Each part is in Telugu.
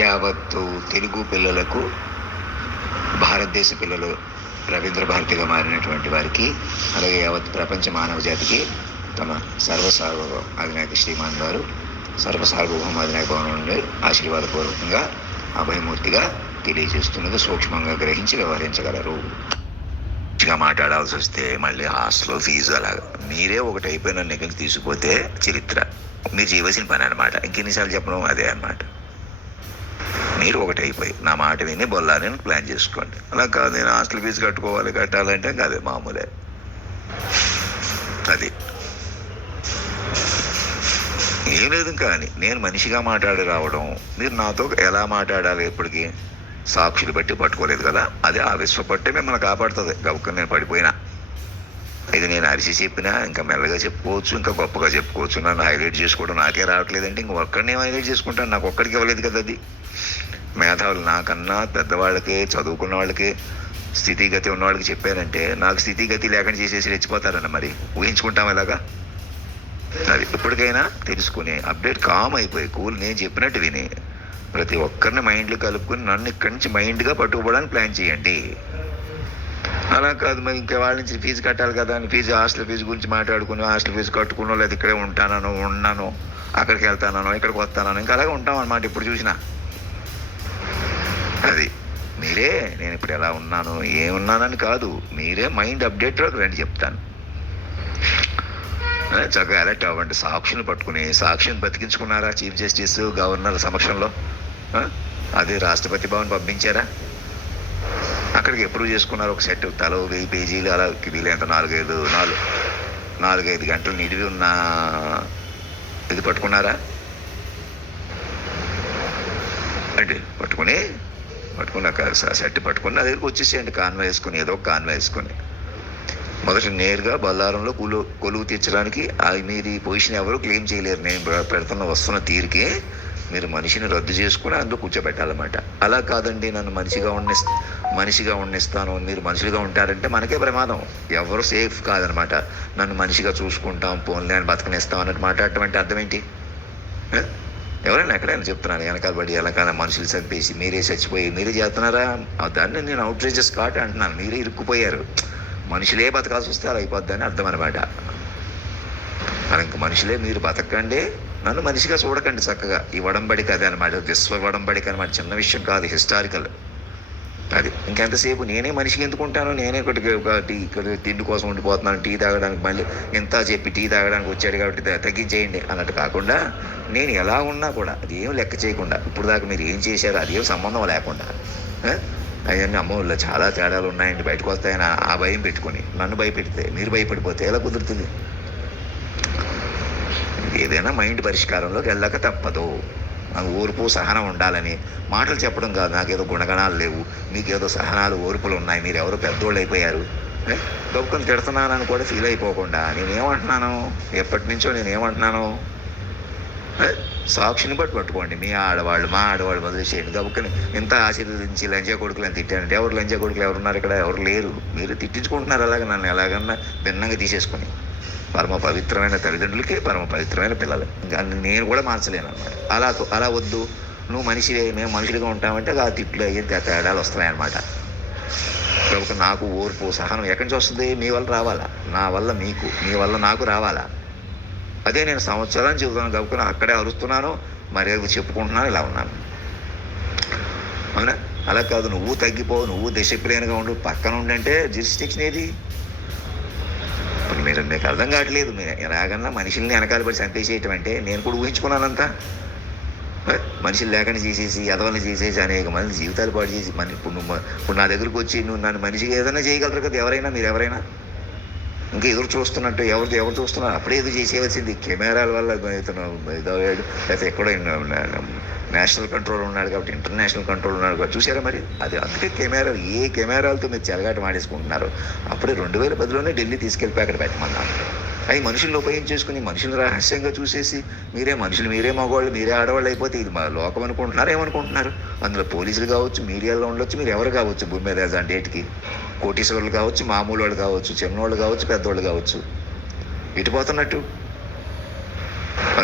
యావత్తు తెలుగు పిల్లలకు, భారతదేశ పిల్లలు రవీంద్ర భారతిగా మారినటువంటి వారికి, అలాగే యావత్ ప్రపంచ మానవ జాతికి తమ సర్వసార్వభౌమ అధినాయక శ్రీమాన్ వారు సర్వసార్వభౌమ అధినాయక భవనం నుండి ఆశీర్వాదపూర్వకంగా అభయమూర్తిగా తెలియజేస్తున్నది సూక్ష్మంగా గ్రహించి వ్యవహరించగలరు. మాట్లాడాల్సి వస్తే మళ్ళీ హాస్టల్ ఫీజు అలాగా మీరే ఒకటి అయిపోయిన నిఖిల్ తీసుకుపోతే చరిత్ర మీరు చేయవలసిన పని అనమాట. ఇంకెన్నిసార్లు చెప్పడం అదే అనమాట. మీరు ఒకటి అయిపోయి నా మాట విని బొల్లాని ప్లాన్ చేసుకోండి. అలా కాదు నేను హాస్టల్ ఫీజు కట్టాలంటే అదే మామూలే. అది ఏం లేదు. కానీ నేను మనిషిగా మాట్లాడి రావడం, మీరు నాతో ఎలా మాట్లాడాలి ఎప్పటికీ సాక్షులు బట్టి పట్టుకోలేదు కదా, అదే ఆ విశ్వపట్టే మిమ్మల్ని కాపాడుతుంది. గబుక్కని నేను పడిపోయినా ఇది నేను అరిసి చెప్పినా ఇంకా మెల్లగా చెప్పుకోవచ్చు, ఇంకా గొప్పగా చెప్పుకోవచ్చు. నన్ను హైలైట్ చేసుకోవడం నాకే రావట్లేదంటే ఇంక ఒక్కడిని హైలైట్ చేసుకుంటాను. నాకు ఒక్కడికి ఇవ్వలేదు కదా అది. మేధావులు నాకన్నా పెద్దవాళ్ళకి, చదువుకున్న వాళ్ళకి, స్థితిగతి ఉన్న వాళ్ళకి చెప్పారంటే నాకు స్థితిగతి లేకుండా చేసేసి రెచ్చిపోతారన్న. మరి ఊహించుకుంటాం ఎలాగా. అది ఇప్పటికైనా తెలుసుకుని అప్డేట్ కామ్ అయిపోయి కూల్ నేను చెప్పినట్టు విని ప్రతి ఒక్కరిని మైండ్లో కలుపుకొని నన్ను ఇక్కడి నుంచి మైండ్గా పట్టుకుపోవడానికి ప్లాన్ చేయండి. అలా కాదు మరి ఇంకా వాళ్ళ నుంచి ఫీజు కట్టాలి కదా అని హాస్టల్ ఫీజు గురించి మాట్లాడుకుని హాస్టల్ ఫీజు కట్టుకునో లేదా ఇక్కడే ఉన్నాను అక్కడికి వెళ్తానో ఇక్కడికి వస్తానో ఇంకా అలాగే ఉంటాం అన్నమాట. ఇప్పుడు చూసినా అది మీరే నేను ఇప్పుడు ఎలా ఉన్నాను ఏమున్నానని కాదు, మీరే మైండ్ అప్డేట్లోకి రండి చెప్తాను. చక్కగా అలర్ట్ అవ్వండి. సాక్షులు పట్టుకుని సాక్షిని బతికించుకున్నారా చీఫ్ జస్టిస్ గవర్నర్ సమక్షంలో? అదే రాష్ట్రపతి భవన్ పంపించారా? అక్కడికి అప్రూవ్ చేసుకున్నారు ఒక సెట్ తల 1000 పేజీలు అలా వీలైనంత 4-5 గంటలు నిడివి ఉన్న ఇది పట్టుకున్నారా? అంటే పట్టుకున్నాక సెట్ పట్టుకుని నా దగ్గరికి వచ్చేసేయండి. కాన్వాయ్ వేసుకుని ఏదో ఒక కాన్వాయ్ వేసుకొని మొదట నేరుగా బొల్లారంలో కొలువు తీర్చడానికి మీరు ఈ పొజిషన్ ఎవరు క్లెయిమ్ చేయలేరు. నేను వస్తున్న తీరుకి మీరు మనిషిని రద్దు చేసుకుని అందులో కూర్చోబెట్టాలన్నమాట. అలా కాదండి నన్ను మనిషిగా ఉండిస్తాను, మీరు మనుషులుగా ఉంటారంటే మనకే ప్రమాదం. ఎవరు సేఫ్ కాదనమాట. నన్ను మనిషిగా చూసుకుంటాం పోన్లే అని బతకనిస్తాం అన్నట్టు మాట్లాడటం అంటే అర్థం ఏంటి? ఎవరైనా ఎక్కడైనా చెప్తున్నాను వెనకాల పడి ఎలాగైనా మనుషులు చంపేసి మీరే చచ్చిపోయి మీరే చేస్తున్నారా? దాన్ని నేను అవుట్రేజెస్ కాట్ అంటున్నాను. మీరే ఇరుక్కుపోయారు. మనుషులే బతకాల్సి వస్తే అలా అయిపోద్దని అర్థం అనమాట. మరి ఇంక మనుషులే మీరు బతకండి, నన్ను మనిషిగా చూడకండి. చక్కగా ఈ వడంబడిక అదే అనమాట, విశ్వ వడంబడిక అనమాట. చిన్న విషయం కాదు, హిస్టారికల్. అది ఇంకెంతసేపు నేనే మనిషికి ఎందుకుంటాను, నేనే ఇక్కడ తిండి కోసం ఉండిపోతున్నాను, టీ తాగడానికి మళ్ళీ ఇంత చెప్పి టీ తాగడానికి వచ్చాడు కాబట్టి తగ్గించేయండి అన్నట్టు కాకుండా నేను ఎలా ఉన్నా కూడా అది ఏం లెక్క చేయకుండా ఇప్పుడు దాకా మీరు ఏం చేశారో అదేం సంబంధం లేకుండా అవన్నీ అమ్మోళ్ళు చాలా తేడాలు ఉన్నాయండి బయటకు వస్తాయని ఆ భయం పెట్టుకొని నన్ను భయపెడితే మీరు భయపడిపోతే ఎలా కుదురుతుంది? ఏదైనా మైండ్ పరిష్కారంలోకి వెళ్ళక తప్పదు. నాకు ఓర్పు సహనం ఉండాలని మాటలు చెప్పడం కాదు. నాకేదో గుణగణాలు లేవు, మీకేదో సహనాలు ఓర్పులు ఉన్నాయి, మీరు ఎవరో పెద్దోళ్ళు అయిపోయారు గొప్పని తిడుతున్నానని కూడా ఫీల్ అయిపోకుండా నేనేమంటున్నాను, ఎప్పటి నుంచో నేనేమంటున్నాను, సాక్షిని బట్టి పట్టుకోండి. మీ ఆడవాళ్ళు మా ఆడవాళ్ళు మొదలు చేయండి. గబుక్కని ఇంత ఆశీర్వదించి లంజా కొడుకులు అని తిట్టానంటే ఎవరు లంజా కొడుకులు ఎవరున్నారు ఇక్కడ? ఎవరు లేరు. మీరు తిట్టించుకుంటున్నారు అలాగే నన్ను ఎలాగన్నా భిన్నంగా తీసేసుకొని. పరమ పవిత్రమైన తల్లిదండ్రులకి పరమ పవిత్రమైన పిల్లలు. ఇంకా నేను కూడా మార్చలేను అన్నమాట. అలా వద్దు, నువ్వు మనిషివే మేము మనుషులుగా ఉంటామంటే ఆ తిట్లు అయ్యి తేడాలు వస్తున్నాయన్నమాట. కాబట్టి నాకు ఓర్పు సహనం ఎక్కడి నుంచి వస్తుంది? మీ వల్ల రావాలా, నా వల్ల మీకు, మీ వల్ల నాకు రావాలా? అదే నేను సంవత్సరాన్ని చెబుతాను కాబట్టి అక్కడే అరుస్తున్నాను, మరి చెప్పుకుంటున్నాను, ఇలా ఉన్నాను. అవునా? అలా కాదు, నువ్వు తగ్గిపో, నువ్వు డిసిప్లిన్గా ఉండు, పక్కన ఉండంటే జ్యూరిస్డిక్షన్ ఏది? ఇప్పుడు మీకు అర్థం కావట్లేదు. మీరు ఎలాగన్నా మనుషుల్ని వెనకాల పడి చంపేసేయటం అంటే నేను కూడా ఊహించుకున్నానంతా. మనుషులు లేకుండా చేసేసి ఎదవల్ని చేసేసి అనేక మంది జీవితాలు పాటు చేసి ఇప్పుడు నా దగ్గరకు వచ్చి నువ్వు నన్ను మనిషిగా ఏదైనా చేయగలరు కదా ఎవరైనా, మీరు ఎవరైనా ఇంకా ఎదురు చూస్తున్నట్టు ఎవరు చూస్తున్నారు? అప్పుడే ఎదురు చేసేవలసింది. కెమెరాల వల్ల ఇతను ఇదయ్యాడు, లేకపోతే ఎక్కడో నేషనల్ కంట్రోల్ ఉన్నాడు కాబట్టి ఇంటర్నేషనల్ కంట్రోల్ ఉన్నాడు కాబట్టి చూసారా? మరి అది అందుకే కెమెరాలు, ఏ కెమెరాలతో మీరు చెలగాట మాడేసుకుంటున్నారు? అప్పుడే 2010లోనే ఢిల్లీ తీసుకెళ్ళిపోయి అక్కడ పెట్టమన్నాను. అవి మనుషులను ఉపయోగించేసుకుని మనుషులు రహస్యంగా చూసేసి మీరే మనుషులు, మీరే మగవాళ్ళు, మీరే ఆడవాళ్ళు అయిపోతే ఇది మా లోకం అనుకుంటున్నారు. ఏమనుకుంటున్నారు? అందులో పోలీసులు కావచ్చు, మీడియాలో ఉండొచ్చు, మీరు ఎవరు కావచ్చు భూమి మీద డేట్కి, కోటీశ్వరులు కావచ్చు, మామూలు వాళ్ళు కావచ్చు, చిన్నోళ్ళు కావచ్చు, పెద్దోళ్ళు కావచ్చు. ఇటుపోతున్నట్టు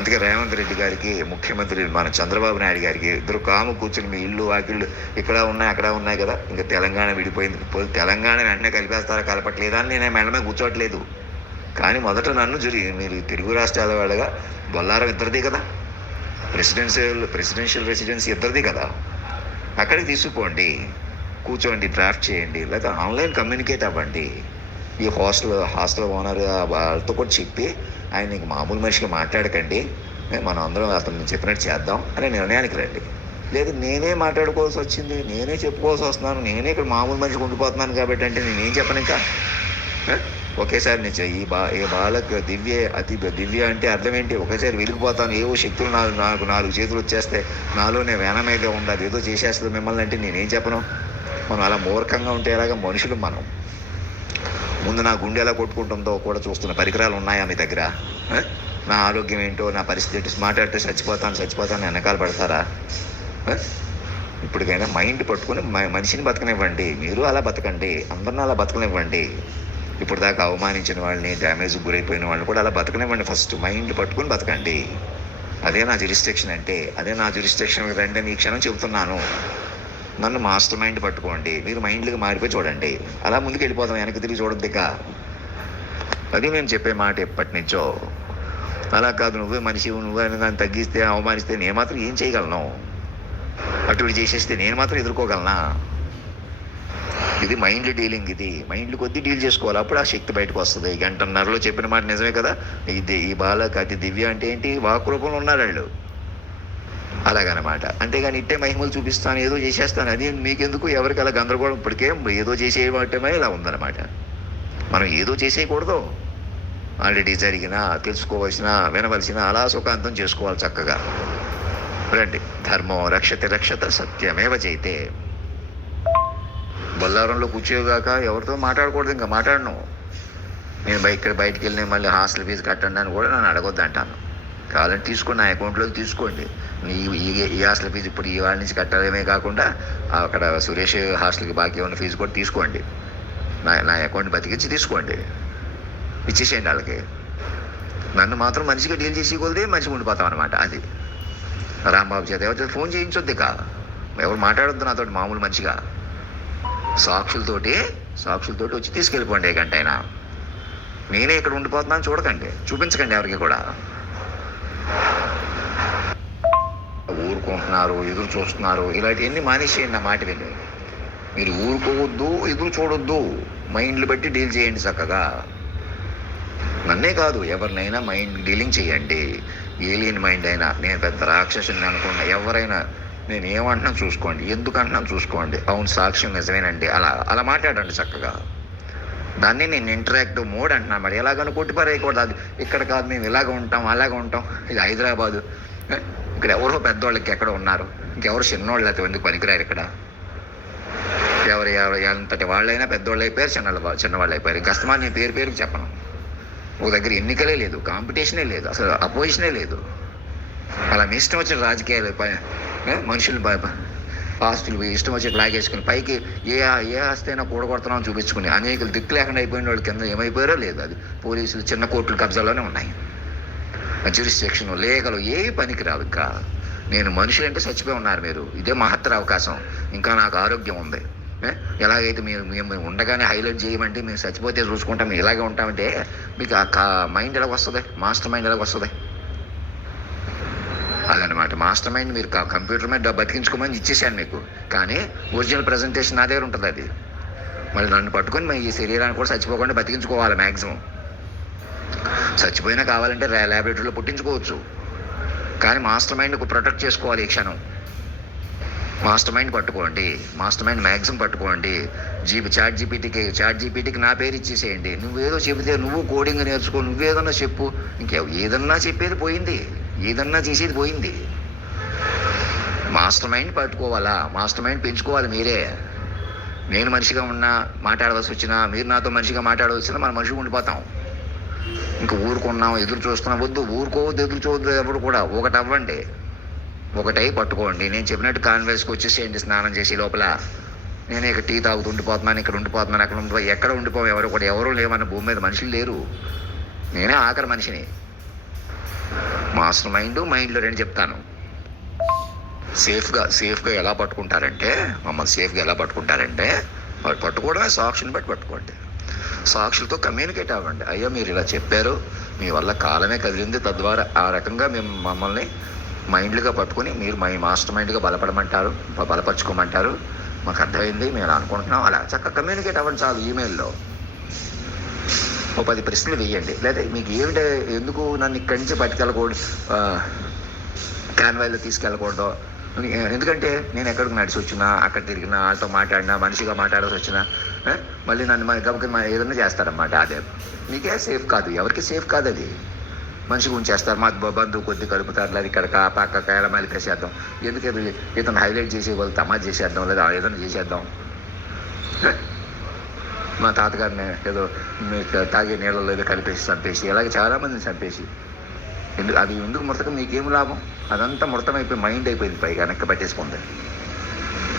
అందుకే రేవంత్ రెడ్డి గారికి, ముఖ్యమంత్రి మన చంద్రబాబు నాయుడు గారికి ఇద్దరు కాము కూర్చుని మీ ఇల్లు వాకిళ్ళు ఇక్కడ ఉన్నాయి అక్కడ ఉన్నాయి కదా, ఇంకా తెలంగాణ విడిపోయింది, తెలంగాణ వెంటనే కలిపేస్తారా కలపట్లేదా అని నేను మెడమే కూర్చోట్లేదు. కానీ మొదట నన్ను మీరు తెలుగు రాష్ట్రాల వాళ్ళగా బొల్లారం ఇద్దరిది కదా, ప్రెసిడెన్షియల్ రెసిడెన్సీ ఇద్దరిది కదా, అక్కడికి తీసుకుపోండి, కూర్చోండి, డ్రాఫ్ట్ చేయండి, లేదా ఆన్లైన్ కమ్యూనికేట్ అవ్వండి. ఈ హాస్టల్ ఓనర్ వాళ్ళతో కూడా చెప్పి ఆయన నీకు మామూలు మనిషిగా మాట్లాడకండి, మనం అందరం అతను చెప్పినట్టు చేద్దాం అనే నిర్ణయానికి రండి. లేదు నేనే మాట్లాడుకోవాల్సి వచ్చింది, నేనే చెప్పుకోవాల్సి వస్తున్నాను, నేనే ఇక్కడ మామూలు మనిషికి ఉండిపోతున్నాను కాబట్టి అంటే నేనేం చెప్పను ఇంకా. ఒకేసారి నేను ఈ బాలకు దివ్య అంటే అర్థం ఏంటి? ఒకేసారి వెలిగిపోతాను, ఏవో శక్తులు నాకు 4 చేతులు వచ్చేస్తే నాలోనే వేనమేదే ఉంది, అది ఏదో చేసేస్తుంది మిమ్మల్ని అంటే నేనేం చెప్పను. మనం అలా మూర్ఖంగా ఉంటే ఎలాగా మనుషులు మనం. ముందు నా గుండె ఎలా కొట్టుకుంటుందో కూడా చూస్తున్న పరికరాలు ఉన్నాయా మీ దగ్గర? నా ఆరోగ్యం ఏంటో, నా పరిస్థితి మాట్లాడితే చచ్చిపోతాను వెనకాల పడతారా? ఇప్పటికైనా మైండ్ పట్టుకుని మనిషిని బతకనివ్వండి, మీరు అలా బతకండి, అందరిని అలా బతకనివ్వండి. ఇప్పుడు దాకా అవమానించిన వాళ్ళని, డ్యామేజ్కి గురైపోయిన వాళ్ళని కూడా అలా బతకనివ్వండి. ఫస్ట్ మైండ్ పట్టుకుని బతకండి. అదే నా జ్యూరిస్డిక్షన్ అంటే, అదే నా జ్యూరిస్డిక్షన్ రండి అని ఈ క్షణం చెబుతున్నాను. నన్ను మాస్టర్ మైండ్ పట్టుకోండి, మీరు మైండ్కి మారిపోయి చూడండి, అలా ముందుకు వెళ్ళిపోతాం, వెనక్కి తిరిగి చూడద్దిక. అది నేను చెప్పే మాట ఎప్పటి నుంచో. అలా కాదు, నువ్వే నువ్వే నన్ను తగ్గిస్తే, అవమానిస్తే నేను మాత్రం ఏం చేయగలను? అటు చేసేస్తే నేను మాత్రం ఎదుర్కోగలనా? ఇది మైండ్ డీలింగ్, ఇది మైండ్లు కొద్దీ డీల్ చేసుకోవాలి, అప్పుడు ఆ శక్తి బయటకు వస్తుంది. 1.5 గంటలో చెప్పిన మాట నిజమే కదా. ఈ బాలకు అతి దివ్య అంటే ఏంటి? వాక్ రూపంలో ఉన్నారు వాళ్ళు, అలాగనమాట. అంతేగాని ఇట్టే మహిమలు చూపిస్తాను, ఏదో చేసేస్తాను, అది మీకెందుకు? ఎవరికి అలా గందరగోళం? ఇప్పటికే ఏదో చేసేయటమే ఇలా ఉందన్నమాట. మనం ఏదో చేసేయకూడదు, ఆల్రెడీ జరిగిన, తెలుసుకోవాల్సిన, వినవలసిన అలా సుఖాంతం చేసుకోవాలి చక్కగా. రండి. ధర్మం రక్షత సత్యమేవ జైతే. బొల్లారంలో కూర్చోగాక ఎవరితో మాట్లాడకూడదు, ఇంకా మాట్లాడను. నేను బయటికి వెళ్ళి మళ్ళీ హాస్టల్ ఫీజు కట్టండి అని కూడా నన్ను అడగొద్దు అంటాను. కావాలంటే తీసుకోండి, నా అకౌంట్లోకి తీసుకోండి. ఈ హాస్టల్ ఫీజు ఇప్పుడు ఈ వాళ్ళ నుంచి కట్టడమే కాకుండా అక్కడ సురేష్ హాస్టల్కి బాకీ ఉన్న ఫీజు కూడా తీసుకోండి. నా అకౌంట్ బతికించి తీసుకోండి, ఇచ్చేసేయండి వాళ్ళకి. నన్ను మాత్రం మనిషిగా డీల్ చేసి కొలితే మంచిగా ఉండిపోతాం అనమాట. అది రాంబాబు చేత ఎవరి ఫోన్ చేయించొద్దు, ఇక ఎవరు మాట్లాడొద్దు నాతోటి మామూలు మనిషిగా. సాక్షులతోటి వచ్చి తీసుకెళ్ళిపోండి 1 గంట అయినా. నేనే ఇక్కడ ఉండిపోతున్నాను చూడకండి, చూపించకండి ఎవరికి కూడా. ఊరుకుంటున్నారు, ఎదురు చూస్తున్నారు, ఇలాంటివన్నీ మానేసేయండి. నా మాట విని మీరు ఊరుకోవద్దు, ఎదురు చూడొద్దు, మైండ్లు బట్టి డీల్ చేయండి చక్కగా. నన్నే కాదు, ఎవరినైనా మైండ్ డీలింగ్ చేయండి. ఏలియన్ మైండ్ అయినా, నేను పెద్ద రాక్షసుని అనుకున్న ఎవరైనా, నేను ఏమంటున్నాను చూసుకోండి, ఎందుకు అంటున్నాను చూసుకోండి. అవును, సాక్ష్యం నిజమేనండి, అలా మాట్లాడండి చక్కగా. దాన్ని నేను ఇంటరాక్టివ్ మోడ్ అంటున్నాను. మరి ఎలాగని కొట్టిపారేయకూడదు. అది ఇక్కడ కాదు, మేము ఇలాగ ఉంటాం అలాగ ఉంటాం. ఇది హైదరాబాదు, ఇక్కడ ఎవరో పెద్దవాళ్ళకి ఎక్కడ ఉన్నారు, ఇంకెవరు చిన్నవాళ్ళు అయితే ఎందుకు పనికిరారు ఇక్కడ. ఎవరు ఎంతటి వాళ్ళైనా పెద్దవాళ్ళు అయిపోయారు, చిన్నవాళ్ళు అయిపోయారు. ఇంక అస్తమా నేను పేరుకి చెప్పను. ఒక దగ్గర ఎన్నికలే లేదు, కాంపిటీషనే లేదు, అసలు అపోజిషనే లేదు. అలా మీ ఇష్టం వచ్చిన రాజకీయాలు, మనుషులు ఆస్తులు ఇష్టం వచ్చేది లాగేసుకుని పైకి ఏ ఆస్తి అయినా కూడగొడుతున్నామని చూపించుకుని అనేకలు దిక్కు లేకుండా అయిపోయిన వాళ్ళు కింద ఏమైపోయారో లేదు. అది పోలీసులు చిన్న కోర్టుల కబ్జాలోనే ఉన్నాయి. జ్యూరిస్డిక్షన్ లేఖలు ఏవి పనికిరావు. ఇంకా నేను మనుషులంటే చచ్చిపోయి ఉన్నారు మీరు. ఇదే మహత్తర అవకాశం. ఇంకా నాకు ఆరోగ్యం ఉంది. ఎలాగైతే మేము ఉండగానే హైలైట్ చేయమంటే మేము చచ్చిపోతే చూసుకుంటాం, మేము ఇలాగే ఉంటామంటే మీకు ఆ మైండ్ ఎలాగ వస్తుంది? మాస్టర్ మైండ్ ఎలాగ వస్తుంది? అదనమాట. మాస్టర్ మైండ్ మీరు కంప్యూటర్ మీద బతికించుకోమని ఇచ్చేసాను మీకు, కానీ ఒరిజినల్ ప్రజెంటేషన్ నా దగ్గర ఉంటుంది. అది మళ్ళీ నన్ను పట్టుకొని ఈ శరీరాన్ని కూడా చచ్చిపోకుండా బతికించుకోవాలి. మ్యాక్సిమం చచ్చిపోయినా కావాలంటే ల్యాబొరేటరీలో పుట్టించుకోవచ్చు, కానీ మాస్టర్ మైండ్కు ప్రొటెక్ట్ చేసుకోవాలి ఈ క్షణం. మాస్టర్ మైండ్ పట్టుకోండి, మాస్టర్ మైండ్ మ్యాక్సిమం పట్టుకోండి. చాట్ జీపీటీకి నా పేరు ఇచ్చేసేయండి. నువ్వేదో చెబితే, నువ్వు కోడింగ్ నేర్చుకో, నువ్వేదన్నా చెప్పు, ఏదన్నా చెప్పేది పోయింది, ఏదన్నా చేసేది పోయింది. మాస్టర్ మైండ్ పట్టుకోవాలా, మాస్టర్ మైండ్ పెంచుకోవాలి మీరే. నేను మనిషిగా ఉన్నా, మాట్లాడవలసి వచ్చినా, మీరు నాతో మనిషిగా మాట్లాడవలసినా మనం మనిషిగా ఉండిపోతాం. ఇంకా ఊరుకున్నాం, ఎదురు చూస్తున్నాం, వద్దు, ఊరుకోవద్దు, ఎదురు చూడద్దు. ఎవరు కూడా ఒకటి అవ్వండి, ఒకటై పట్టుకోండి. నేను చెప్పినట్టు కాన్వేస్కి వచ్చేసేయండి స్నానం చేసి లోపల. నేను ఇక్కడ టీ తాగుతూ ఉండిపోతున్నాను, ఇక్కడ ఉండిపోతున్నాను, అక్కడ ఉండిపో, ఎక్కడ ఉండిపోం. ఎవరు లేమన్న భూమి మీద మనుషులు లేరు. నేనే ఆఖరి మనిషిని. మాస్టర్ మైండ్లో రెండు చెప్తాను. సేఫ్గా ఎలా పట్టుకుంటారంటే, మమ్మల్ని సేఫ్గా ఎలా పట్టుకుంటారంటే, వాళ్ళు పట్టుకోవడమే సాక్షిని బట్టి పట్టుకోండి. సాక్షులతో కమ్యూనికేట్ అవ్వండి. అయ్యా మీరు ఇలా చెప్పారు, మీ వల్ల కాలమే కదిలింది, తద్వారా ఆ రకంగా మేము మమ్మల్ని మైండ్లుగా పట్టుకుని మీరు మై మాస్టర్ మైండ్గా బలపరచుకోమంటారు, మాకు అర్థమైంది, మేము అనుకుంటున్నాం. అలా చక్కగా కమ్యూనికేట్ అవ్వండి చాలు. ఈమెయిల్లో ఓ 10 ప్రశ్నలు వేయండి. లేదా మీకు ఏమిటో, ఎందుకు నన్ను ఇక్కడి నుంచి పట్టుకెళ్ళకూడదు, కాన్వాయ్లో తీసుకెళ్ళకూడదు, ఎందుకంటే నేను ఎక్కడికి నడిచి వచ్చినా, అక్కడ తిరిగినా, వాళ్ళతో మాట్లాడినా, మనిషిగా మాట్లాడాల్సి వచ్చినా మళ్ళీ నన్ను గబుకి ఏదైనా చేస్తారన్నమాట. అదే మీకే సేఫ్ కాదు, ఎవరికి సేఫ్ కాదు. అది మనిషికి ఉంచేస్తారు, మా బంధువు కొద్ది కలుపుతారు, లేదా ఇక్కడ పక్క కాయల మళ్ళీ పేసేద్దాం, ఎందుకు ఇతను హైలైట్ చేసి వాళ్ళు తమాజ్ చేసేద్దాం, లేదా ఏదైనా చేసేద్దాం. మా తాతగారిని ఏదో తాగే నీళ్ళలో ఏదో కలిపేసి చంపేసి, అలాగే చాలామందిని చంపేసి, అది ఎందుకు ముడతకం, మీకేం లాభం? అదంతా ముడతమైపోయి మైండ్ అయిపోయింది, పైగా వెనక్కి పట్టేసుకుంది.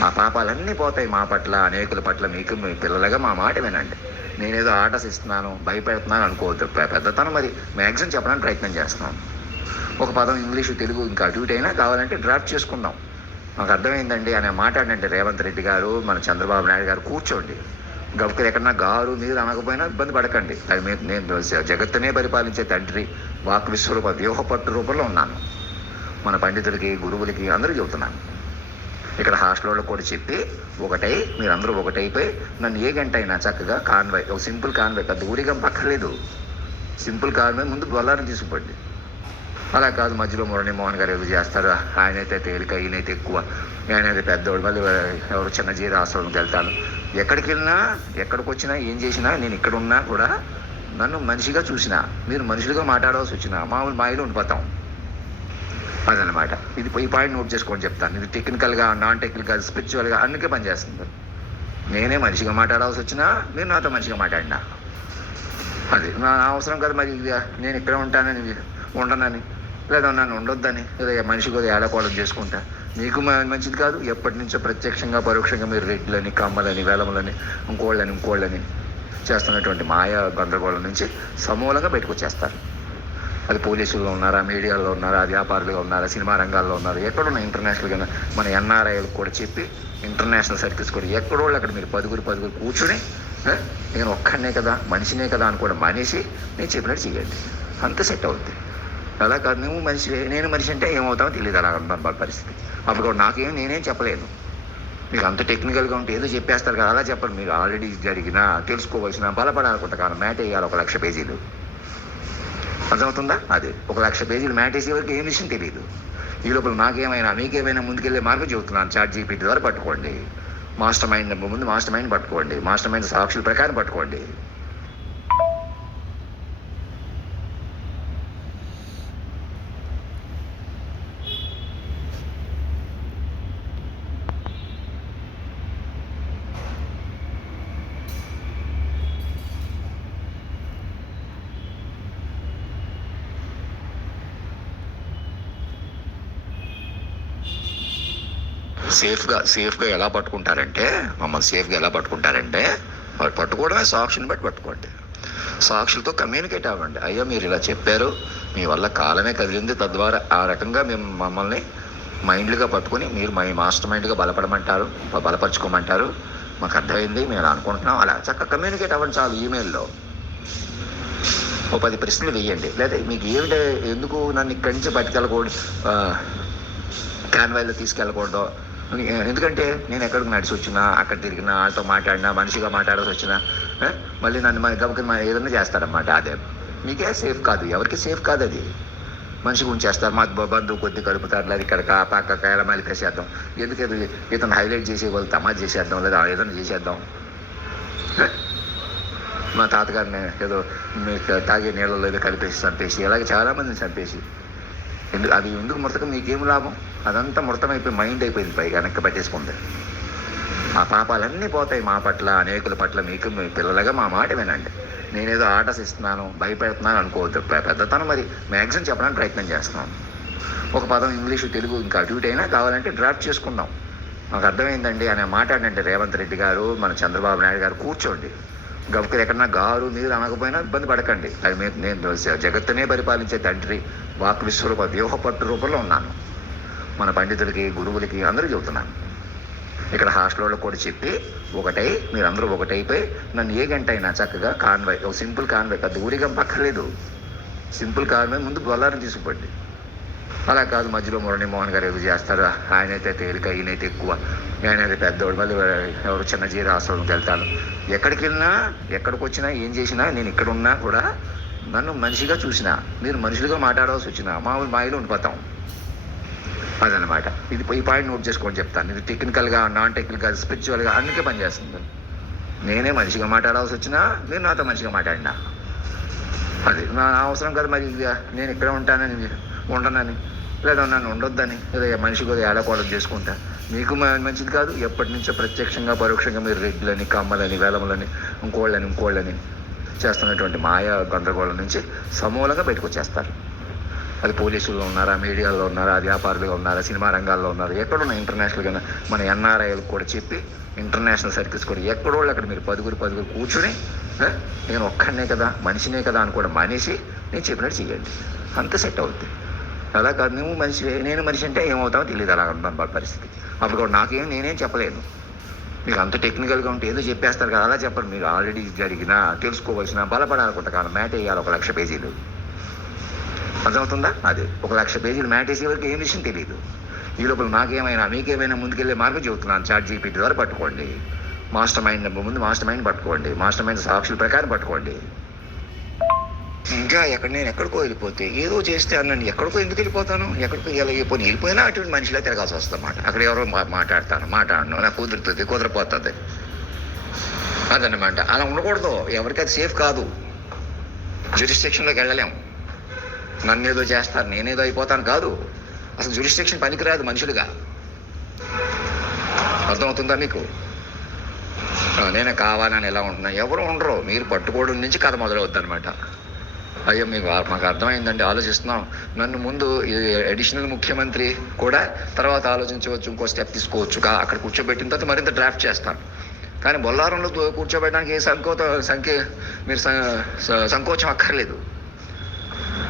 ఆ పాపాలన్నీ పోతాయి మా పట్ల, అనేకుల పట్ల. మీకు మీ పిల్లలుగా మా మాట వినండి. నేనేదో ఆర్డర్స్ ఇస్తున్నాను, భయపెడుతున్నాను అనుకోవద్దు. పెద్దతనం మరి మ్యాక్సిమం చెప్పడానికి ప్రయత్నం చేస్తున్నాను. ఒక పదం ఇంగ్లీషు తెలుగు ఇంకా అటు ఇటు అయినా కావాలంటే డ్రాప్ చేసుకుందాం. మాకు అర్థమైందండి అని మాట్లాడండి. రేవంత్ రెడ్డి గారు, మన చంద్రబాబు నాయుడు గారు కూర్చోండి. గబుకలు ఎక్కడన్నా గారు మీరు అనకపోయినా ఇబ్బంది పడకండి. అది నేను జగత్తునే పరిపాలించే తండ్రి, వాక్ విశ్వరూప వ్యూహపట్టు రూపంలో ఉన్నాను. మన పండితులకి, గురువులకి అందరూ చెబుతున్నాను. ఇక్కడ హాస్టల్ వాళ్ళకి కూడా చెప్పి మీరందరూ ఒకటైపోయి నన్ను ఏ గంట అయినా చక్కగా కాన్వాయ్, ఒక సింపుల్ కాన్వాయ్, పెద్ద ఊరిగం పక్కర్లేదు, సింపుల్ కాన్వాయ్ ముందు బొల్లారం తీసుకుపండి. అలా కాదు మధ్యలో మురళీమోహన్ గారు ఏదో చేస్తారు, ఆయనైతే తేలిక, ఈయనైతే ఎక్కువ, నేనైతే పెద్దవాడు, మళ్ళీ ఎవరు చిన్న జీరో ఆశ్రమంకి వెళ్తాను. ఎక్కడికి వెళ్ళినా, ఎక్కడికి వచ్చినా, ఏం చేసినా, నేను ఇక్కడ ఉన్నా కూడా నన్ను మనిషిగా చూసినా, మీరు మనుషులుగా మాట్లాడాల్సి వచ్చినా మామూలు మాయలో ఉండిపోతాం. అదనమాట. ఇది ఈ పాయింట్ నోట్ చేసుకోండి చెప్తాను. ఇది టెక్నికల్గా, నాన్ టెక్నికల్, స్పిరిచువల్గా అన్నికే పనిచేస్తుంది. నేనే మనిషిగా మాట్లాడాల్సి వచ్చినా మీరు నాతో మనిషిగా మాట్లాడినా అది నా అవసరం కదా. మరి నేను ఇక్కడ ఉండనని, లేదా నన్ను ఉండొద్దని, లేదా మనిషి కూడా ఏడకోవడం చేసుకుంటా, మీకు మంచిది కాదు. ఎప్పటి నుంచో ప్రత్యక్షంగా పరోక్షంగా మీరు రెడ్లని, కమ్మలని, వేలములని, ఇంకోళ్ళని చేస్తున్నటువంటి మాయా గందరగోళం నుంచి సమూలంగా బయటకు వచ్చేస్తారు. అది పోలీసుల్లో ఉన్నారా, మీడియాలో ఉన్నారా, వ్యాపారులుగా ఉన్నారా, సినిమా రంగాల్లో ఉన్నారా, ఎక్కడున్నా ఇంటర్నేషనల్గా మన ఎన్ఆర్ఐలకు కూడా చెప్పి, ఇంటర్నేషనల్ సర్కిల్స్ కూడా ఎక్కడోళ్ళు అక్కడ మీరు పదుగురు కూర్చుని, నేను ఒక్కడనే కదా, మనిషినే కదా అనుకోవడం మనిషి, నేను చెప్పినట్టు చేయండి, అంత సెట్ అవుద్ది. అలా కాదు నువ్వు మనిషి, నేను మనిషి అంటే ఏమవుతామో తెలియదు. అలా వాళ్ళ పరిస్థితి. అప్పుడు నేనేం చెప్పలేను. మీకు అంత టెక్నికల్గా ఉంటే ఏదో చెప్పేస్తారు కదా, అలా చెప్పండి. మీరు ఆల్రెడీ జరిగిన తెలుసుకోవాల్సిన, బలపడాలి కొంతకాలం, మ్యాట్ వేయాలి 1,00,000 పేజీలు. అర్థమవుతుందా? అది 1,00,000 పేజీలు మ్యాట్ వేసే వరకు ఏం విషయం తెలియదు. ఈ లోపల మీకేమైనా ముందుకెళ్ళే మార్గం చెబుతున్నాను. ChatGPT ద్వారా పట్టుకోండి. మాస్టర్ మైండ్ పట్టుకోండి. మాస్టర్ మైండ్ సాక్షుల ప్రకారం పట్టుకోండి. సేఫ్గా ఎలా పట్టుకుంటారంటే, మమ్మల్ని సేఫ్గా ఎలా పట్టుకుంటారంటే, వాళ్ళు పట్టుకోవడమే సాక్షిని బట్టి పట్టుకోండి. సాక్షులతో కమ్యూనికేట్ అవ్వండి. అయ్యా మీరు ఇలా చెప్పారు, మీ వల్ల కాలమే కదిలింది, తద్వారా ఆ రకంగా మేము మమ్మల్ని మైండ్లుగా పట్టుకుని మీరు మాస్టర్ మైండ్గా బలపరచుకోమంటారు, మాకు అర్థమైంది, మేము అనుకుంటున్నాం. అలా చక్కగా కమ్యూనికేట్ అవ్వండి చాలు. ఈమెయిల్లో ఓ 10 ప్రశ్నలు వేయండి. లేదా మీకు ఏమిటో, ఎందుకు నన్ను ఇక్కడి నుంచి పట్టుకెళ్ళకూడదు, కాన్వాయ్లో తీసుకెళ్ళకూడదు, ఎందుకంటే నేను ఎక్కడికి నడిచి వచ్చినా, అక్కడ తిరిగినా, వాళ్ళతో మాట్లాడినా, మనిషిగా మాట్లాడాల్సి వచ్చినా మళ్ళీ నన్ను గబుకి ఏదైనా చేస్తారన్నమాట. అదే మీకే సేఫ్ కాదు, ఎవరికి సేఫ్ కాదు. అది మనిషికి ఉంచేస్తారు, మా బంధువు కొద్ది కలుపుతారు, లేదా ఇక్కడ పక్క కాయల మళ్ళీ పేసేద్దాం, ఎందుకు ఇతను హైలైట్ చేసి వాళ్ళు తమాజ్ చేసేద్దాం, లేదా ఏదైనా చేసేద్దాం. మా తాతగారిని ఏదో తాగే నీళ్ళలో ఏదో కలిపేసి చంపేసి, అలాగే చాలామందిని చంపేసి, అది ఎందుకు ముడతకం, మీకేం లాభం? అదంతా ముడతమైపోయి మైండ్ అయిపోయింది, పైగా వెనక్కి పట్టేసుకుంది. ఆ పాపాలన్నీ పోతాయి మా పట్ల, అనేకుల పట్ల. మీకు మీ పిల్లలుగా మా మాట వినండి. నేనేదో ఆర్డర్స్ ఇస్తున్నాను, భయపెడుతున్నాను అనుకోవద్దు. పెద్దతనం మరి మ్యాక్సిమం చెప్పడానికి ప్రయత్నం చేస్తున్నాను. ఒక పదం ఇంగ్లీషు తెలుగు ఇంకా అటు ఇటు అయినా కావాలంటే డ్రాప్ చేసుకుందాం. మాకు అర్థమైందండి అని మాట్లాడండి. రేవంత్ రెడ్డి గారు, మన చంద్రబాబు నాయుడు గారు కూర్చోండి. గబుక్కలు ఎక్కడన్నా గారు నీరు అనకపోయినా ఇబ్బంది పడకండి. అది నేను జగత్తునే పరిపాలించే తండ్రి వాక్ విశ్వరూప వ్యూహ పట్టు రూపంలో ఉన్నాను. మన పండితులకి గురువులకి అందరూ చెబుతున్నాను. ఇక్కడ హాస్టల్లో కూడా చెప్పి ఒకటై మీరందరూ ఒకటైపోయి నన్ను ఏ గంట అయినా చక్కగా కాన్వాయ్, ఒక సింపుల్ కాన్వాయ్, పెద్ద ఊరిగం పక్కర్లేదు, సింపుల్ కాన్వాయ్ ముందు బొల్లారం తీసుకుపండి. అలా కాదు మధ్యలో మురళీమోహన్ గారు ఏదో చేస్తారు, ఆయనైతే తేలిక, ఈయనైతే ఎక్కువ, ఆయనైతే పెద్దవాడు, మళ్ళీ ఎవరు చిన్న జీర ఆశ్రమంకి వెళ్తాను. ఎక్కడికి వెళ్ళినా ఎక్కడికి వచ్చినా ఏం చేసినా నేను ఇక్కడ ఉన్నా కూడా నన్ను మనిషిగా చూసినా మీరు మనుషులుగా మాట్లాడాల్సి వచ్చినా మామూలు మాయలో ఉండిపోతాం. అదనమాట. ఇది ఈ పాయింట్ నోట్ చేసుకొని చెప్తాను. ఇది టెక్నికల్గా, నాన్ టెక్నికల్గా, స్పిరిచువల్గా అన్నికే పనిచేస్తుంది. నేనే మనిషిగా మాట్లాడాల్సి వచ్చినా మీరు నాతో మనిషిగా మాట్లాడినా అది నా అవసరం కదా. మరి నేను ఇక్కడ ఉంటానని ఉండనని లేదా నన్ను ఉండొద్దని లేదా మనిషిగా ఏడకోవడం చేసుకుంటా మీకు మంచిది కాదు. ఎప్పటి నుంచో ప్రత్యక్షంగా పరోక్షంగా మీరు రెడ్లని, కమ్మలని, వేలములని, ఇంకోళ్ళని చేస్తున్నటువంటి మాయా గందరగోళం నుంచి సమూలంగా బయటకు వచ్చేస్తారు. అది పోలీసుల్లో ఉన్నారా, మీడియాలో ఉన్నారా, వ్యాపారులుగా ఉన్నారా, సినిమా రంగాల్లో ఉన్నారా, ఎక్కడున్నా ఇంటర్నేషనల్గా మన ఎన్ఆర్ఐలకు కూడా చెప్పి ఇంటర్నేషనల్ సర్కిల్స్ కూడా ఎక్కడోళ్ళు అక్కడ మీరు పదుగురు కూర్చుని నేను ఒక్కడనే కదా, మనిషినే కదా అని కూడా మానేసి నేను చెప్పినట్టు చేయండి. అంత సెట్ అవుద్ది. అలా కాదు నువ్వు మనిషి నేను మనిషి అంటే ఏమవుతామో తెలియదు. అలా ఉంటాను పరిస్థితి. అప్పుడు కూడా నేనేం చెప్పలేను. మీకు అంత టెక్నికల్గా ఉంటే ఏదో చెప్పేస్తారు కదా, అలా చెప్పరు. మీరు ఆల్రెడీ జరిగిన తెలుసుకోవాల్సిన బలపడాలనుకుంటా కాదు మ్యాట్ వేయాలి 1,00,000 పేజీలు. అర్థమవుతుందా? అది 1,00,000 పేజీలు మ్యాట్ వేసే వరకు ఏం విషయం తెలియదు. ఈ లోపల మీకేమైనా ముందుకెళ్ళే మార్గం చెబుతున్నాను. చాట్ జీపీటీ ద్వారా పట్టుకోండి. మాస్టర్ మైండ్ పట్టుకోండి. మాస్టర్ మైండ్ సాక్షుల ప్రకారం పట్టుకోండి. ఇంకా నేను ఎక్కడికో వెళ్ళిపోతే ఏదో చేస్తే అన్నాను. ఎక్కడికో ఎందుకు వెళ్ళిపోతాను? ఎక్కడికో వెళ్ళిపోయినా అటువంటి మనిషిలా తిరగాల్సి వస్తుందన్నమాట. అక్కడ ఎవరో మాట్లాడను, నాకు కుదిరిపోతుంది. అదన్నమాట. అలా ఉండకూడదు. ఎవరికి అది సేఫ్ కాదు. జ్యూరిస్డిక్షన్లోకి వెళ్ళలేం. నన్ను ఏదో చేస్తారు, నేనేదో అయిపోతాను కాదు. అసలు జ్యూరిస్డిక్షన్ పనికిరాదు మనుషులుగా. అర్థమవుతుందా మీకు? నేనే కావాలని ఎలా ఉంటున్నా, ఎవరు ఉండరు. మీరు పట్టుకోవడం నుంచి కథ మొదలవుద్ది అనమాట. అయ్యో మాకు అర్థమైందండి, ఆలోచిస్తున్నాం. నన్ను ముందు అడిషనల్ ముఖ్యమంత్రి కూడా తర్వాత ఆలోచించవచ్చు, ఇంకో స్టెప్ తీసుకోవచ్చు. అక్కడ కూర్చోబెట్టిన తర్వాత మరింత డ్రాఫ్ట్ చేస్తాను. కానీ బొల్లారంలో కూర్చోబెట్టడానికి మీరు సంకోచం అక్కర్లేదు.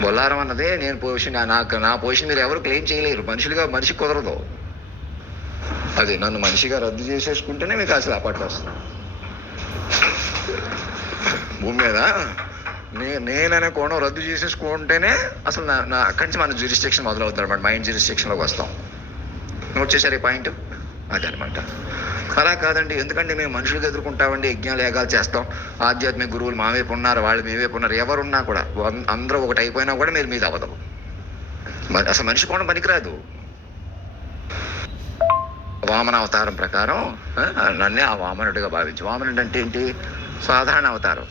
బొల్లారం అన్నదే నేను పొజిషన్, నా పొజిషన్ మీరు ఎవరు క్లెయిమ్ చేయలేరు. మనిషి కుదరదు. అది నన్ను మనిషిగా రద్దు చేసేసుకుంటేనే మీకు అసలు అప్పట్లో వస్తుంది. భూమి మీద నేననే కోణం రద్దు చేసేసుకుంటేనే అసలు నా అక్కడి నుంచి మన జ్యూరిస్డిక్షన్ మొదలవుతుంది అనమాట. మైండ్ జ్యూరిస్డిక్షన్లోకి వస్తాం. నోట్ చేశారు ఈ పాయింట్? అది అనమాట. అలా కాదండి, ఎందుకంటే మేము మనుషులకు ఎదుర్కొంటామండి, యజ్ఞాలు యాగాలు చేస్తాం, ఆధ్యాత్మిక గురువులు మా వైపు ఉన్నారు, వాళ్ళు మీ వైపు ఉన్నారు, ఎవరున్నా కూడా అందరూ ఒకటి అయిపోయినా కూడా మీరు మీద అవ్వదు. అసలు మనిషి కోణం పనికిరాదు. వామన అవతారం ప్రకారం నన్నే ఆ వామనుడిగా భావించి, వామనుడు అంటే ఏంటి? సాధారణ అవతారం.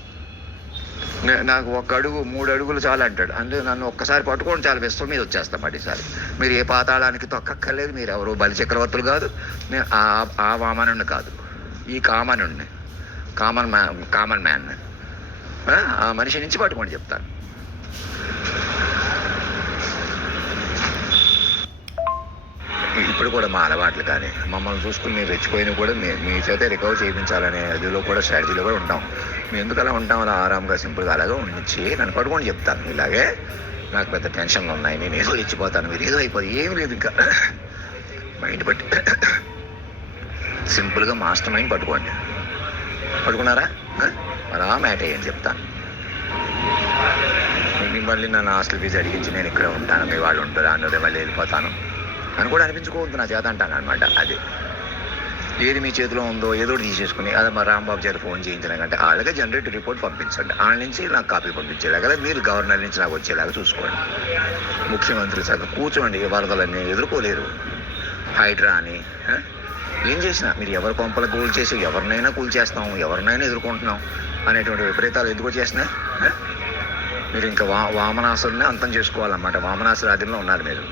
నాకు 1 అడుగు 3 అడుగులు చాలు అంటాడు. అంటే నన్ను ఒక్కసారి పట్టుకోండి చాలు, విశ్వం మీద వచ్చేస్తాం. ఈసారి మీరు ఏ పాతాళానికి తొక్కక్కర్లేదు. మీరు ఎవరు బలి చక్రవర్తులు కాదు. నేను ఆ వామనుడిని కాదు, ఈ కామనుడిని, కామన్ మ్యాన్. ఆ మనిషి నుంచి పట్టుకోండి చెప్తాను. ఇప్పుడు కూడా మా అలవాట్లు కానీ మమ్మల్ని చూసుకుని మీరు రెచ్చిపోయినవి కూడా మీ చేత రికవర్ చేయించాలనే అదిలో కూడా స్ట్రాటజీలో కూడా ఉంటాం. మేము ఎందుకు అలా ఉంటాం? అలా ఆరాంగా సింపుల్గా అలాగే ఉంచి నన్ను పట్టుకొని చెప్తాను. ఇలాగే నాకు పెద్ద టెన్షన్లు ఉన్నాయి, నేను ఏదో ఇచ్చిపోతాను, మీరు ఏదో అయిపోతుంది, ఏమి లేదు. ఇంకా మైండ్ బట్టి సింపుల్గా మాస్టర్ మైండ్ పట్టుకున్నారా? అలా మ్యాట్ అయ్యని చెప్తాను. మళ్ళీ నన్ను హాస్టల్ ఫీజు అడిగించి నేను ఇక్కడ ఉంటాను, మీ వాళ్ళు ఉంటారు అన్నదే మళ్ళీ వెళ్ళిపోతాను అని కూడా అనిపించుకోవద్దు నా చేత అంటాను అనమాట. అది ఏది మీ చేతిలో ఉందో ఏదో తీసేసుకుని అది మా రాంబాబు చేత ఫోన్ చేయించినాకంటే వాళ్ళకే జనరేట్ రిపోర్ట్ పంపించండి. వాళ్ళ నుంచి నాకు కాపీ పంపించేలాగా, మీరు గవర్నర్ నుంచి నాకు వచ్చేలాగా చూసుకోండి. ముఖ్యమంత్రి సగం కూర్చోండి. వరదలన్నీ ఎదుర్కోలేరు. హైడ్రా అని ఏం చేసినా మీరు ఎవరి కొంపలు కూల్చేసి ఎవరినైనా కూల్చేస్తాం, ఎవరినైనా ఎదుర్కొంటున్నాం అనేటువంటి విపరీతాలు ఎందుకు వచ్చేసినా మీరు ఇంకా వామనాసురుని అంతం చేసుకోవాలన్నమాట. వామనాసురు ఆధీనంలో ఉన్నారు మీరు.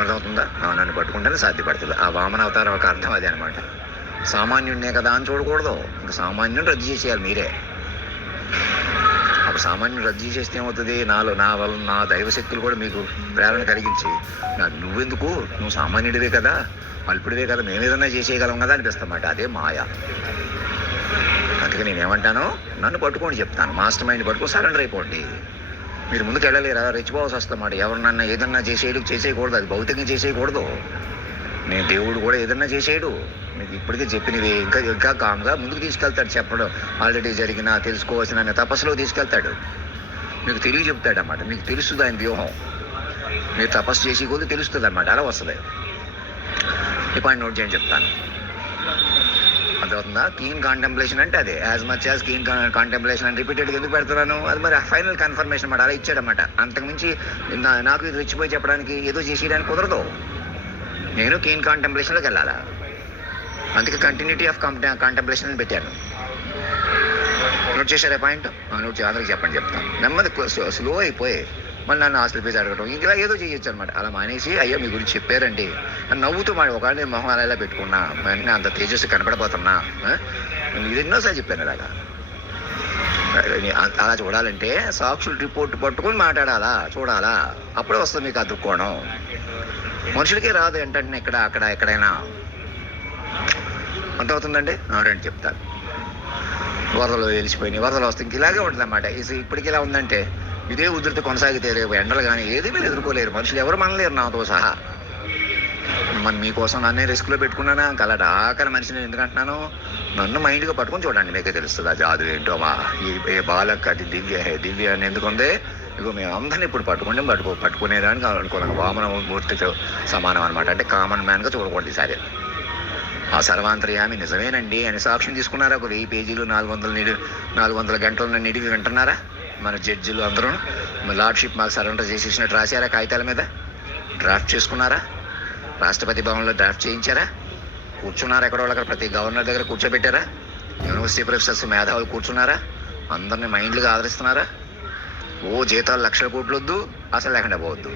అర్థమవుతుందా? నన్ను పట్టుకుంటేనే సాధ్యపడుతుంది. ఆ వామన అవతారం ఒక అర్థం అదే అనమాట. సామాన్యుడినే కదా అని చూడకూడదు. ఇంకా సామాన్యుని రద్దు చేసేయాలి మీరే. అప్పుడు సామాన్యుని రద్దు చేసేస్తే ఏమవుతుంది? నా దైవశక్తులు కూడా మీకు ప్రేరణ కలిగించి నువ్వెందుకు, నువ్వు సామాన్యుడివే కదా, అల్పుడివే కదా, మేము ఏదన్నా చేసేయగలం కదా అనిపిస్తామాట. అదే మాయ. అందుకని నేనేమంటాను, నన్ను పట్టుకోండి చెప్తాను, మాస్టర్ మైండ్ పట్టుకొని సరెండర్ అయిపోండి. మీరు ముందుకు వెళ్ళలేరా, రెచ్చిపోవాల్సి వస్తుందన్నమాట. ఎవరినన్నా ఏదన్నా చేసేయకూడదు, అది భౌతికంగా చేసేయకూడదు. నేను దేవుడు కూడా ఏదన్నా చేసేయడు. మీకు ఇప్పటికే చెప్పినవి ఇంకా ఇంకా కామ్గా ముందుకు తీసుకెళ్తాడు. చెప్పడం ఆల్రెడీ జరిగిన తెలుసుకోవాల్సిన తపస్సులో తీసుకెళ్తాడు. మీకు తెలియ చెప్తాడు అన్నమాట. మీకు తెలుస్తుంది ఆయన వ్యూహం. మీరు తపస్సు చేసి కొద్ది తెలుస్తుంది అన్నమాట. అలా వస్తుంది. ఈ పాయింట్ నోట్ చేయని చెప్తాను. అర్థమవుతుందా? కీన్ కాంటెంప్లేషన్ అంటే అదే. As much as keen contemplation అని రిపీటెడ్గా ఎందుకు పెడుతున్నాను, అది మరి ఫైనల్ కన్ఫర్మేషన్ అన్నమాట. అలా ఇచ్చాడన్నమాట. అంతకుమించి నాకు ఇది రెచ్చిపోయి చెప్పడానికి ఏదో చేసేయడానికి కుదరదు. నేను కీన్ కాంటెంప్లేషన్లోకి వెళ్ళాలా. అందుకే కంటిన్యూటీ ఆఫ్ కాంటెంప్లేషన్ అని పెట్టాను. నోట్ చేశారా పాయింట్? నోట్ అందరికి చెప్తాను. నెమ్మది స్లో అయిపోయి మళ్ళీ నన్ను హాస్టల్ ఫీజు అడగడం ఇంకా ఏదో చేయొచ్చు అనమాట. అలా మానేసి అయ్యో మీ గురించి చెప్పారండి అని నవ్వుతూ ఒకవేళ నేను మొహం అలా పెట్టుకున్నా, నేను అంత తేజస్సు కనపడబోతున్నా, ఇది ఎన్నోసార్లు చెప్పాను అలాగా. అలా చూడాలంటే సాక్షులు రిపోర్ట్ పట్టుకుని మాట్లాడాలా, చూడాలా, అప్పుడే వస్తుంది మీకు అతుక్కోవడం. మనుషులకే రాదు ఏంటంటే ఇక్కడ అక్కడ ఎక్కడైనా. అంతవుతుందండి. రండి చెప్తాను. వరదలు వెలిసిపోయినాయి. వరదలు వస్తే ఇంక ఇలాగే ఉంటుంది అన్నమాట. ఇప్పటికి ఇలా ఉందంటే ఇదే ఉధృతి కొనసాగితే రేపు ఎండలు కానీ ఏది మీరు ఎదుర్కోలేరు. మనుషులు ఎవరు మనలేరు నాతో సహా. మీకోసం నన్నే రిస్క్లో పెట్టుకున్నానా, కలట ఆకలి మనిషిని ఎందుకంటున్నాను, నన్ను మైండ్గా పట్టుకొని చూడండి, మీకే తెలుస్తుంది ఆ జాదు ఏంటో. ఈ బాలక్ అది దివ్య అని ఎందుకుంది. ఇగో మేము అందరినీ ఇప్పుడు పట్టుకునేదానికి అనుకున్నాను. వామన మూర్తితో సమానం అనమాట. అంటే కామన్ మ్యాన్గా చూడకూడదు ఈసారి. ఆ సర్వాంతర్యామి నిజమేనండి అని సాక్ష్యం తీసుకున్నారా. ఒక 1000 పేజీలు 400 గంటల నిడివి వింటున్నారా మన జడ్జిలు అందరూ. లార్డ్షిప్ మాకు సరెండర్ చేసేసినట్టు రాశారా కాగితాల మీద, డ్రాఫ్ట్ చేసుకున్నారా, రాష్ట్రపతి భవన్లో డ్రాఫ్ట్ చేయించారా, కూర్చున్నారా, ఎక్కడో అక్కడ ప్రతి గవర్నర్ దగ్గర కూర్చోబెట్టారా, యూనివర్సిటీ ప్రొఫెసర్స్ మేధావులు కూర్చున్నారా, అందరినీ మైండ్లుగా ఆదరిస్తున్నారా. జీతాలు లక్షల కోట్లు వద్దు, అసలు లేకుండా పోవద్దు.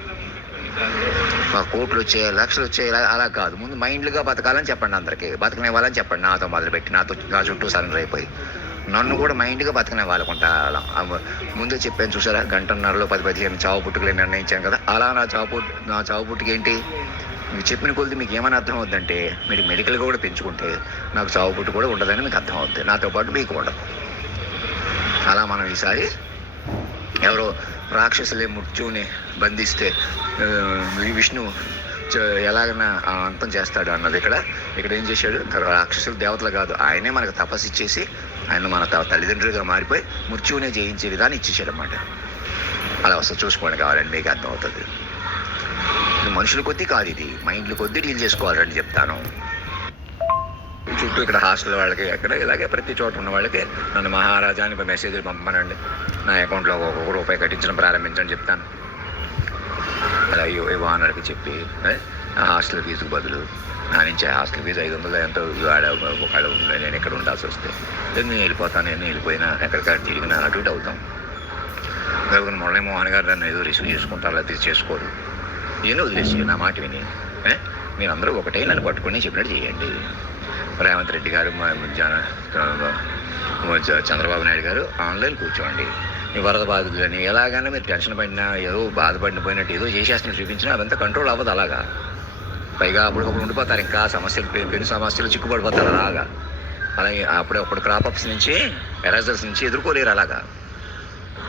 కోట్లు వచ్చాయి, లక్షలు వచ్చాయి, అలా కాదు. ముందు మైండ్లుగా బతకాలని చెప్పండి, అందరికీ బతకనివ్వాలని చెప్పండి. నాతో మొదలుపెట్టి నా చుట్టూ సరెండర్ అయిపోయి నన్ను కూడా మైండ్గా బతకనే వాళ్ళకుంటా. అలా ముందే చెప్పాను చూసారా, 1.5 గంటలో 10-15 చావు పుట్టుకలే నిర్ణయించాను కదా. అలా నా చావు పుట్టుక ఏంటి, మీకు చెప్పిన కొద్ది మీకు ఏమైనా అర్థం అవుద్దంటే మీరు మెడికల్గా కూడా పెంచుకుంటే నాకు చావు పుట్టు కూడా ఉండదని మీకు అర్థం అవుతుంది. నాతో పాటు మీకు ఉండదు. అలా మనం ఈసారి ఎవరో రాక్షసులే మృత్యువుని బంధిస్తే విష్ణు ఎలాగైనా అంతం చేస్తాడు అన్నది ఇక్కడ ఏం చేశాడు. రాక్షసులు దేవతలు కాదు, ఆయనే మనకు తపస్సు ఇచ్చేసి ఆయన మన తల్లిదండ్రులుగా మారిపోయి మృత్యువునే జయించే విధానం ఇచ్చేసాడు అన్నమాట. అలా వస్తుంది, చూసుకోండి, కావాలండి మీకు అర్థం అవుతుంది. మనుషుల కొద్దీ కాదు, ఇది మైండ్ల కొద్దీ డీల్ చేసుకోవాలని చెప్తాను. చుట్టూ ఇక్కడ హాస్టల్ వాళ్ళకి ఎక్కడ ఇలాగే ప్రతి చోట ఉన్న వాళ్ళకి నన్ను మహారాజాని మెసేజ్లు పంపమనండి, నా అకౌంట్లో ₹1 కట్టించడం ప్రారంభించని చెప్తాను. అలా ఓనర్కి చెప్పి ఆ హాస్టల్ ఫీజుకు బదులు నా నుంచి హాస్టల్ ఫీజు 500 ఎంతో ఒకవేళ నేను ఎక్కడ ఉండాల్సి వస్తే నేను వెళ్ళిపోతాను. నేను వెళ్ళిపోయినా ఎక్కడికక్కడ తిరిగినా అటు ఇటు అవుతాం. లేకపోతే మురళీమోహన్ గారు నన్ను ఏదో రిసీవ్ చేసుకుంటారు, అలా చేసుకోరు. నేను వదిలేసి నా మాట విని మీరందరూ ఒకటే నన్ను పట్టుకుని చెప్పినట్టు చేయండి. రేవంత్ రెడ్డి గారు, చంద్రబాబు నాయుడు గారు ఆన్లైన్ కూర్చోండి. ఈ వరద బాధితులని ఎలాగైనా మీరు టెన్షన్ పడినా, ఏదో బాధపడిన పోయినట్టు ఏదో చేసేస్తున్నట్టు చూపించినా అదంతా కంట్రోల్ అవ్వదు. అలాగా పైగా అప్పుడు ఉండిపోతారు, ఇంకా సమస్యలు పెను సమస్యలు చిక్కుపడిపోతారు. అలాగే అప్పుడు క్రాపప్స్ నుంచి ఎరేజర్స్ నుంచి ఎదుర్కోలేరు. అలాగా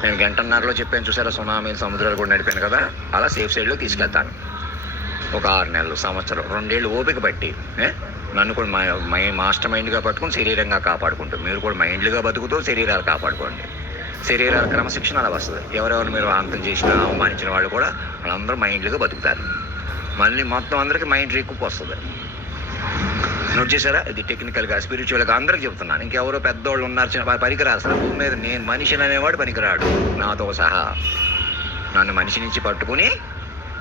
నేను 1.5 గంటలో చెప్పాను చూసారా, సునామీ సముద్రాలు కూడా నడిపాను కదా. అలా సేఫ్ సైడ్లో తీసుకెళ్తాను. ఒక 6 నెలలు, సంవత్సరం, 2 ఏళ్ళు ఓపిక బట్టి నన్ను కూడా మాస్టర్ మైండ్గా పట్టుకుని శరీరంగా కాపాడుకుంటూ మీరు కూడా మైండ్లుగా బతుకుతూ శరీరాలు కాపాడుకోండి. శరీరాల క్రమశిక్షణ అలా వస్తుంది. ఎవరెవరు మీరు అంతం చేసిన అవమానించిన వాళ్ళు కూడా వాళ్ళందరూ మైండ్లుగా బతుకుతారు. మళ్ళీ మొత్తం అందరికీ మైండ్ రీకూప్ వస్తుంది. నోట్ చేశారా? ఇది టెక్నికల్గా స్పిరిచువల్గా అందరికి చెప్తున్నాను. ఇంకెవరో పెద్దోళ్ళు ఉన్నారు పనికిరారు. అసలు భూమి మీద నేను మనిషిని అనేవాడు పనికిరాడు, నాతో సహా. నన్ను మనిషి నుంచి పట్టుకుని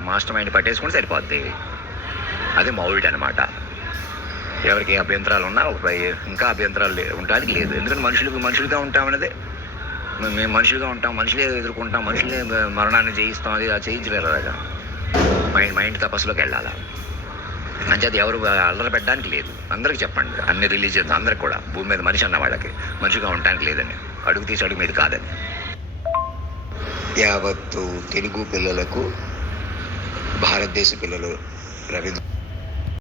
మాస్టర్ మైండ్ పట్టేసుకుని సరిపోద్ది. అది మౌల్డ్ అనమాట. ఎవరికి అభ్యంతరాలు ఉన్నా ఇంకా అభ్యంతరాలు ఉండడానికి లేదు. ఎందుకంటే మనుషులుగా ఉంటామనేది, మేము మనుషులుగా ఉంటాం, మనుషులే ఎదుర్కొంటాం, మనుషులే మరణాన్ని జయిస్తాం. అది చేయించలేరు. అలాగా మైండ్ తపస్సులోకి వెళ్ళాలా. అంచేది ఎవరు అల్లరి పెట్టడానికి లేదు. అందరికి చెప్పండి, అన్ని రిలీజియన్స్ అందరికి కూడా భూమి మీద మనిషి అన్న వాళ్ళకి మనిషిగా ఉండడానికి లేదని, అడుగు తీసి అడుగు మీద కాదని. యావత్తు తెలుగు పిల్లలకు, భారతదేశ పిల్లలు రవీంద్ర